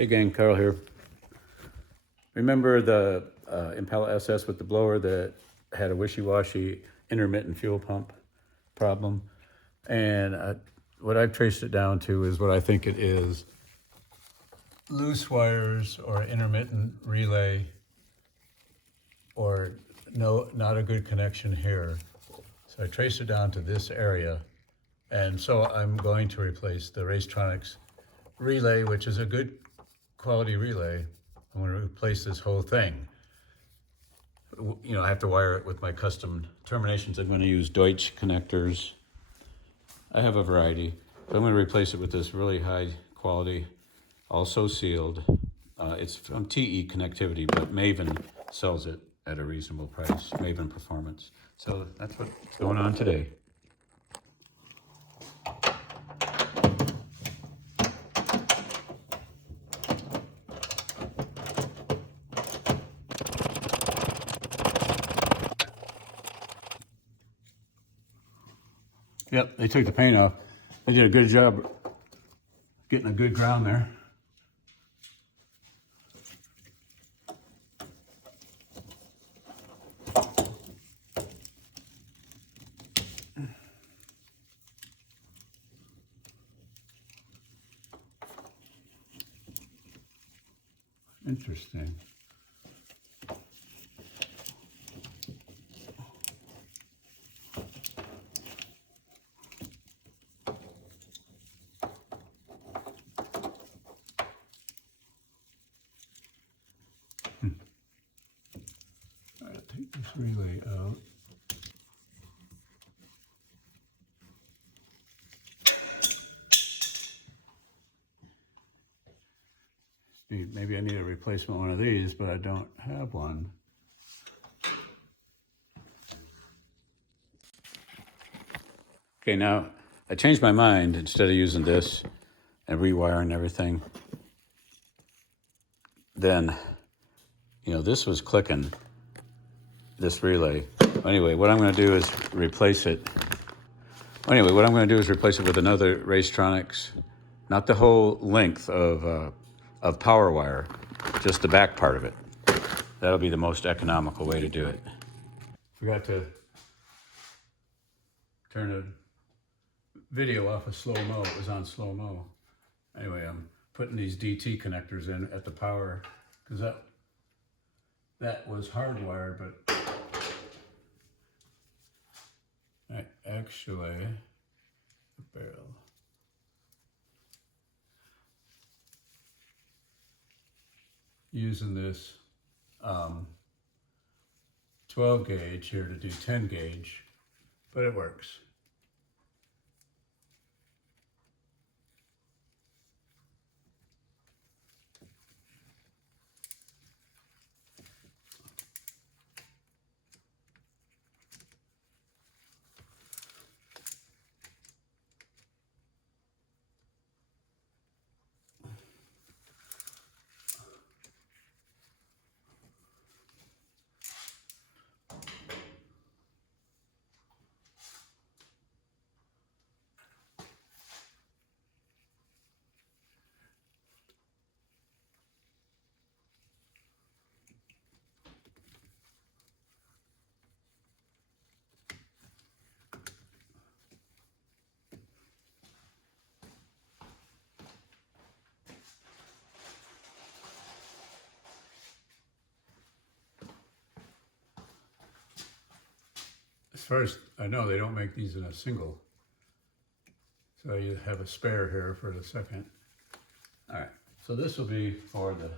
Hey gang, Carl here. Remember the Impala SS with the blower that had a wishy-washy intermittent fuel pump problem? And what I've traced it down to is what I think it is: loose wires or intermittent relay, or not a good connection here. So I traced it down to this area. And so I'm going to replace the Racetroix relay, which is a good quality relay. I'm going to replace this whole thing. You know, I have to wire it with my custom terminations. I'm going to use Deutsch connectors. I have a variety, but I'm going to replace it with this really high quality, also sealed. It's from TE Connectivity, but Maven sells it at a reasonable price, Maven Performance. So that's what's going on today. Yep, they took the paint off. They did a good job getting a good ground there. Interesting. I'll take this relay out. Maybe I need a replacement one of these, but I don't have one. Okay, now I changed my mind. Instead of using this and rewiring everything, then, you know, this was clicking, this relay. Anyway, what I'm going to do is replace it. Anyway, what I'm going to do is replace it with another Racetroix, not the whole length of power wire, just the back part of it. That'll be the most economical way to do it. Forgot to turn the video off of slow-mo. It was on slow-mo. Anyway, I'm putting these DT connectors in at the power, because that was hardwired, but actually, the barrel. Using this 12 gauge here to do 10 gauge, but it works. As far as I know, they don't make these in a single. So you have a spare here for the second. All right, so this will be for the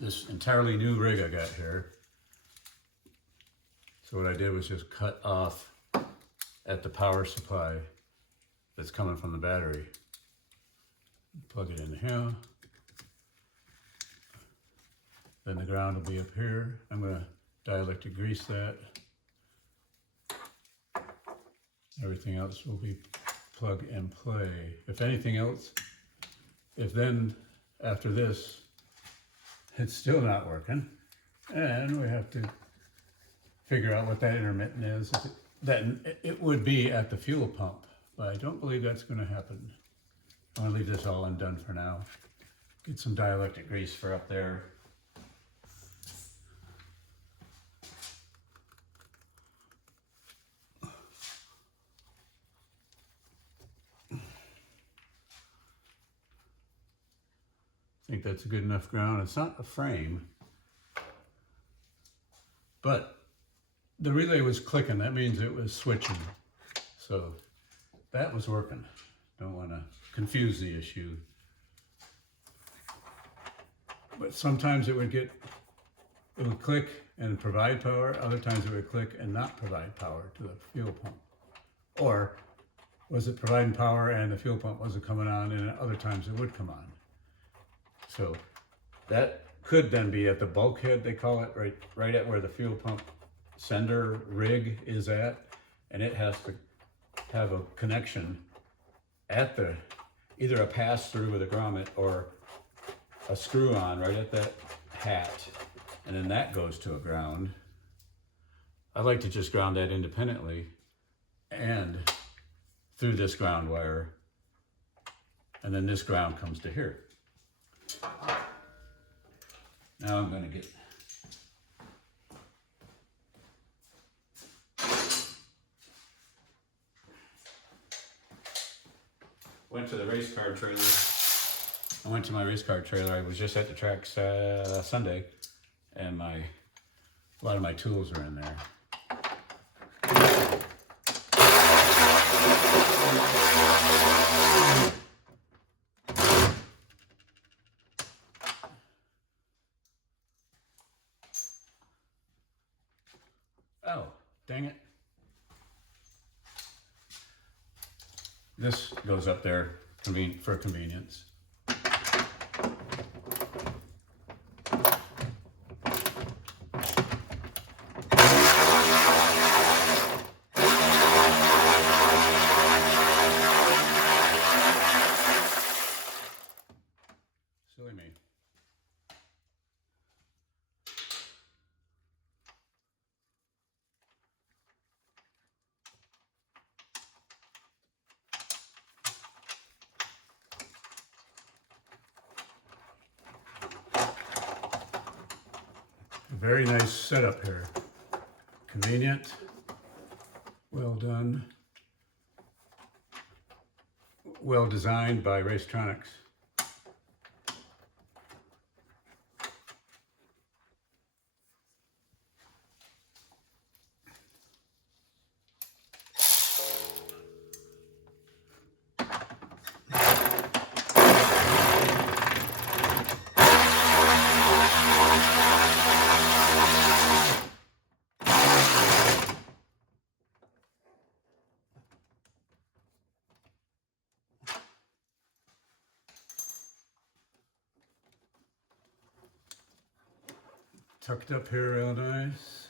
this entirely new rig I got here. So what I did was just cut off at the power supply that's coming from the battery. Plug it in here. Then the ground will be up here. I'm going to dielectric grease that. Everything else will be plug and play. If anything else, then after this, it's still not working, and we have to figure out what that intermittent is. then it would be at the fuel pump, but I don't believe that's going to happen. I'm going to leave this all undone for now. Get some dielectric grease for up there. I think that's a good enough ground. It's not a frame, but the relay was clicking. That means it was switching. So that was working. Don't want to confuse the issue. But sometimes it would click and provide power. Other times it would click and not provide power to the fuel pump. Or was it providing power and the fuel pump wasn't coming on, and at other times it would come on. So that could then be at the bulkhead, they call it, right at where the fuel pump sender rig is at, and it has to have a connection at the, either a pass through with a grommet or a screw on right at that hat, and then that goes to a ground. I like to just ground that independently and through this ground wire, and then this ground comes to here. Now I'm going to get went to the race car trailer. I went to my race car trailer. I was just at the track Sunday, and a lot of my tools are in there. Oh, dang it. This goes up there for convenience. Silly me. Very nice setup here. Convenient, well done, well designed by Racetroix. Tucked up here real nice.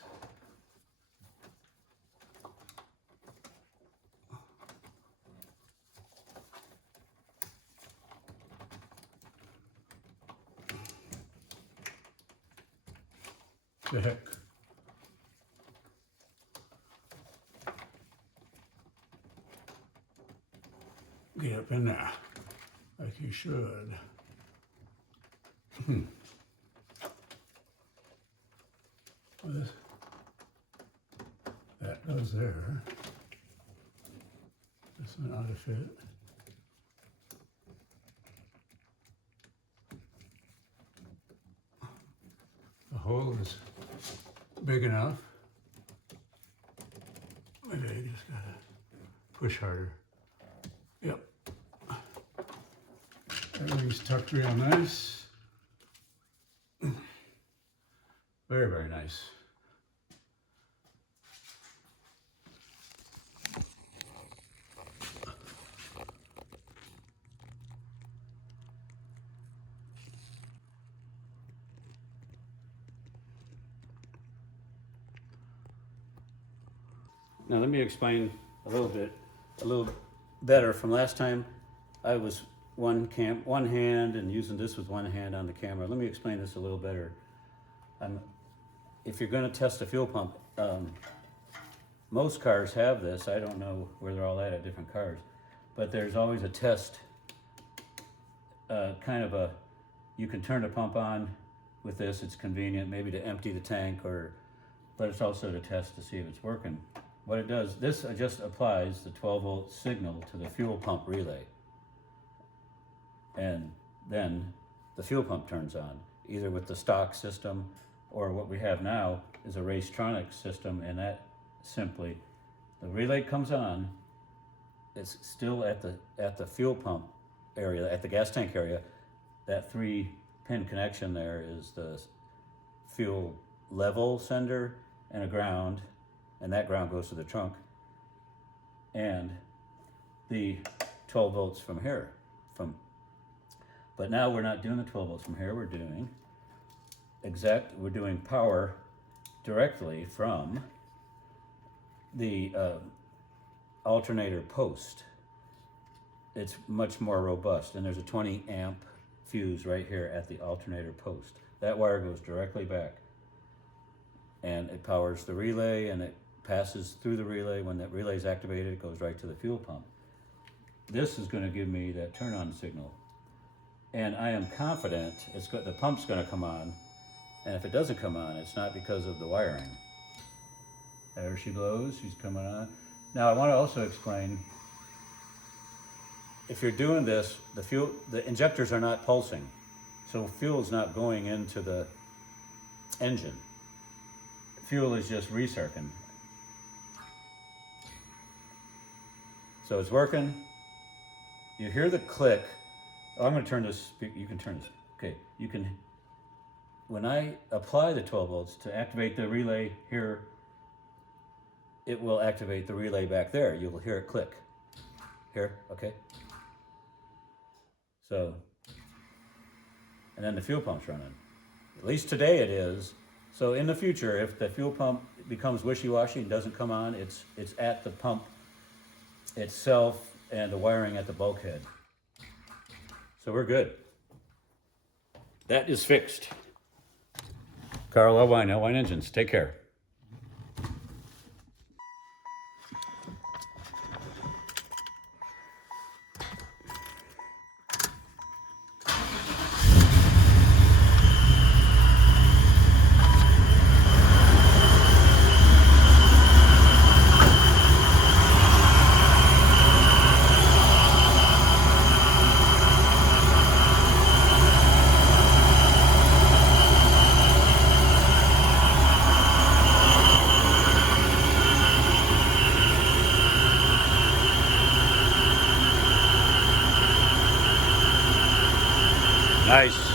The heck. Get up in there like you should. Well, that goes there. This one ought to fit. The hole is big enough. Maybe I just gotta push harder. Yep. Everything's tucked real nice. Very, very nice. Now let me explain a little better. From last time, I was one hand and using this with one hand on the camera. Let me explain this a little better. If you're going to test a fuel pump, most cars have this. I don't know where they're all at different cars, but there's always a test, you can turn the pump on with this. It's convenient maybe to empty the tank, but it's also to test to see if it's working. What it does, this just applies the 12-volt signal to the fuel pump relay. And then the fuel pump turns on, either with the stock system or what we have now is a Racetroix system, and that simply, the relay comes on, it's still at the fuel pump area, at the gas tank area. That 3-pin connection there is the fuel level sender and a ground, and that ground goes to the trunk, and the 12 volts from here. But now we're not doing the 12 volts from here, we're doing power directly from the alternator post. It's much more robust, and there's a 20 amp fuse right here at the alternator post. That wire goes directly back, and it powers the relay, and it passes through the relay. When that relay is activated, it goes right to the fuel pump. This is going to give me that turn on signal, and I am confident the pump's going to come on. And if it doesn't come on, it's not because of the wiring. There she blows, she's coming on. Now I want to also explain, if you're doing this, the injectors are not pulsing. So fuel is not going into the engine. Fuel is just recircling. So it's working. You hear the click. Oh, I'm going to turn this, you can turn this. Okay, you can, when I apply the 12 volts to activate the relay here, it will activate the relay back there. You'll hear it click. Here, okay? So, and then the fuel pump's running. At least today it is. So in the future, if the fuel pump becomes wishy-washy and doesn't come on, it's at the pump itself and the wiring at the bulkhead. So we're good. That is fixed. Carl L. Wine, L. Wine Engines. Take care. Nice.